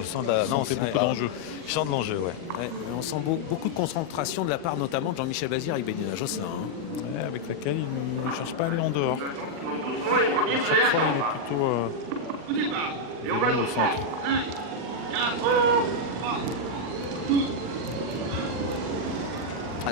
Au sens de la... Non, c'est beaucoup d'enjeux. Champ de l'enjeu, ouais. On sent beaucoup de concentration de la part notamment de Jean-Michel Bazir et Bélina Josselin. Ouais, avec laquelle il ne cherche pas à aller en dehors. À chaque fois, il est plutôt venu au centre.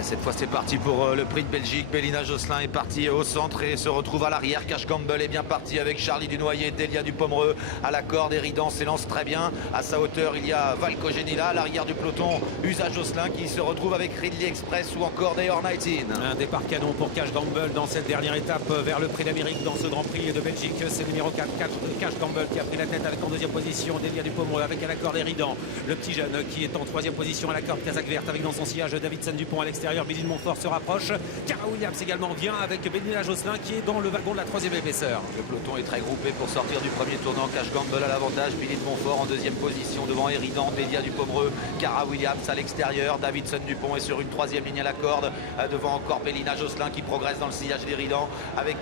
Cette fois c'est parti pour le prix de Belgique. Bélina Josselin est parti au centre et se retrouve à l'arrière. Cash Gamble est bien parti avec Charlie Dunoyer, Delia Dupomereux à la corde. Eridan s'élance très bien. À sa hauteur il y a Valko Genila à l'arrière du peloton. Usa Josselin qui se retrouve avec Ridley Express ou encore Dayor 19. Un départ canon pour Cash Gamble dans cette dernière étape vers le prix d'Amérique dans ce Grand Prix de Belgique. C'est le numéro 4, Cash Gamble qui a pris la tête avec en deuxième position Delia Dupomereux avec à la corde Eridan. Le petit jeune qui est en troisième position à la corde Kazakh verte avec dans son sillage Davidson Dupont à l'extérieur. Billy de Montfort se rapproche. Cara Williams également vient avec Bélina Josselin qui est dans le wagon de la troisième épaisseur. Le peloton est très groupé pour sortir du premier tournant. Cash Gamble à l'avantage, Billy de Montfort en deuxième position devant Eridan, Delia Dupomereux, Cara Williams à l'extérieur, Davidson Dupont est sur une troisième ligne à la corde devant encore Bélina Josselin qui progresse dans le sillage d'Eridan avec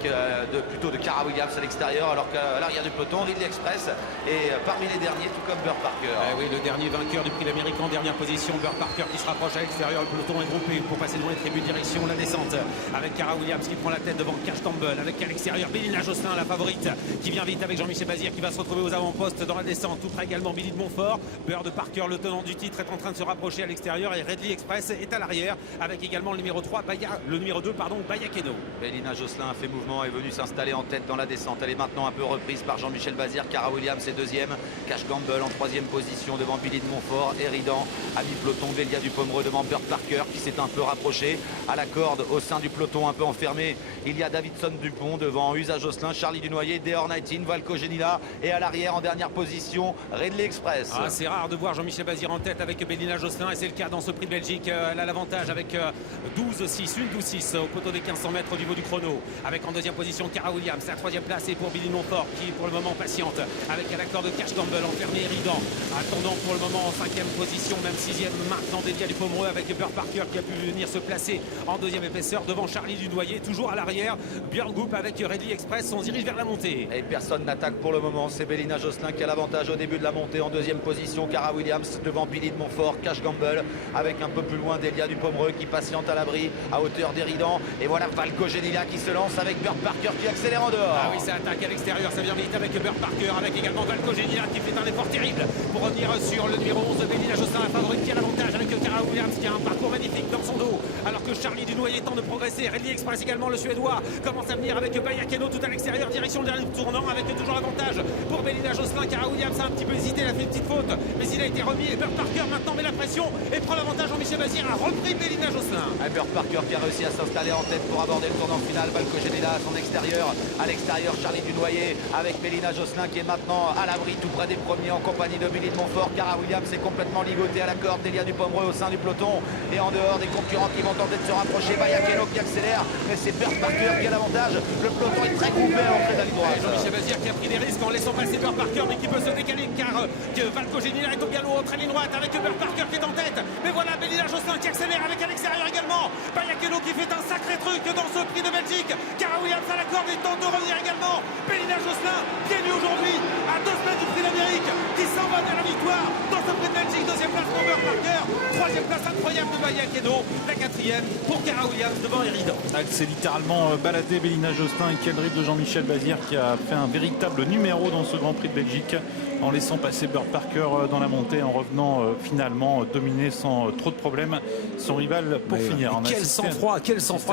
plutôt de Cara Williams à l'extérieur, alors qu'à l'arrière du peloton Ridley Express est parmi les derniers, tout comme Burt Parker. Oui, le dernier vainqueur du prix d'Amérique en dernière position, Burt Parker qui se rapproche à l'extérieur. Le peloton est groupé pour passer devant les tribunes, direction la descente avec Cara Williams qui prend la tête devant Cash Gamble, avec à l'extérieur Bélina Josselin la favorite qui vient vite avec Jean-Michel Bazir qui va se retrouver aux avant-postes dans la descente, tout près également Billy de Montfort. Burt Parker, le tenant du titre, est en train de se rapprocher à l'extérieur et Ridley Express est à l'arrière avec également le numéro 3 le numéro 2 Baya Keno. Bélina Josselin a fait mouvement, est venu s'installer en tête dans la descente. Elle est maintenant un peu reprise par Jean-Michel Bazir. Cara Williams est deuxième, Cash Gamble en troisième position devant Billy de Montfort. Eridan à mi-peloton, Delia Dupomereux devant Burt Parker qui s'est un peu rapproché. À la corde au sein du peloton un peu enfermé, il y a Davidson Dupont devant Usa Josselin, Charlie Dunoyer, Dayor 19, Valko Genila et à l'arrière en dernière position Ridley Express. C'est rare de voir Jean-Michel Bazir en tête avec Bélina Josselin et c'est le cas dans ce prix de Belgique. Elle a l'avantage avec 12-6, une 12-6 au poteau des 1500 mètres au niveau du chrono, avec en deuxième position Cara Williams. La troisième place est pour Billy Montfort qui pour le moment patiente avec à l'accord de Cash Gamble enfermé Eridan, attendant pour le moment en cinquième position, même sixième maintenant Delia Dupomereux avec Burt Parker qui a pu venir se placer en deuxième épaisseur devant Charlie Dunoyer, toujours à l'arrière. Björn Goop avec Ridley Express, on se dirige vers la montée. Et personne n'attaque pour le moment, c'est Bélina Josselin qui a l'avantage au début de la montée. En deuxième position, Cara Williams devant Billy de Montfort, Cash Gamble avec un peu plus loin Delia Dupomereux qui patiente à l'abri à hauteur d'Eridan. Et voilà Valko Genila qui se lance avec Burt Parker qui accélère en dehors. Ah oui, ça attaque à l'extérieur, ça vient vite avec Burt Parker, avec également Valko Genila qui fait un effort terrible pour revenir sur le numéro 11, Bélina Josselin, la favorite qui a l'avantage avec Cara Williams qui a un parcours magnifique dans son dos, alors que Charlie Dunoyer tente de progresser. Ridley Express également, le suédois, commence à venir avec Baya Keno tout à l'extérieur, direction le dernier tournant avec toujours l'avantage pour Bélina Josselin. Cara Williams a un petit peu hésité, il a fait une petite faute, mais il a été remis et Burt Parker maintenant met la pression et prend l'avantage. Jean-Michel Bazir a repris Bélina Josselin. Burt Parker qui a réussi à s'installer en tête pour aborder le tournant final. Valko Genila à son extérieur. À l'extérieur, Charlie Dunoyer avec Bélina Josselin qui est maintenant à l'abri tout près des premiers en compagnie de Billy de Montfort. Cara Williams est complètement ligoté à la corde. Delia Dupomereux au sein du peloton et en dehors des concurrents qui vont tenter de se rapprocher. Baya Keno qui accélère, mais c'est Burt Parker qui a l'avantage. Le peloton est très groupé à l'entrée de la ligne droite. Jean-Michel Bazir qui a pris des risques en laissant passer Burt Parker, mais qui peut se décaler car Valko Genila est au galop entre la ligne droite avec Burt Parker qui est en tête. Mais voilà Bélina Josselin qui accélère avec à l'extérieur également Baya Keno qui fait un sacré truc dans ce prix de Belgique. Cara Williams à la corde et tente de revenir également. Bélina Josselin qui est nue aujourd'hui à 2 semaines du prix d'Amérique, qui s'en va vers la victoire dans ce prix de Belgique. Deuxième place pour Burt Parker, troisième place incroyable de Baya Keno, la quatrième pour Cara Williams devant Eridan. Elle s'est littéralement baladée, Bélina Josselin, et quel dribble de Jean-Michel Bazir qui a fait un véritable numéro dans ce Grand Prix de Belgique en laissant passer Burt Parker dans la montée, en revenant finalement dominer sans trop de problèmes son rival pour finir. Quel sang-froid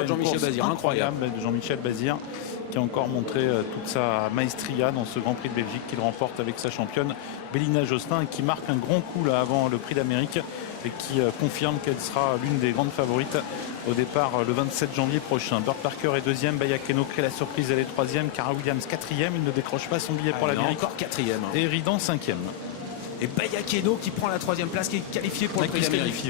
de Jean-Michel Bazir, incroyable de Jean-Michel Bazir qui a encore montré toute sa maestria dans ce Grand Prix de Belgique qu'il remporte avec sa championne Bélina Josselin, qui marque un grand coup là avant le Prix d'Amérique et qui confirme qu'elle sera l'une des grandes favorites au départ le 27 janvier prochain. Burt Parker est deuxième, Baya Keno crée la surprise, elle est troisième, Cara Williams quatrième, il ne décroche pas son billet pour l'Amérique. Encore quatrième. Et Eridan cinquième. Et Baya Keno qui prend la troisième place, qui est qualifié pour le Prix d'Amérique.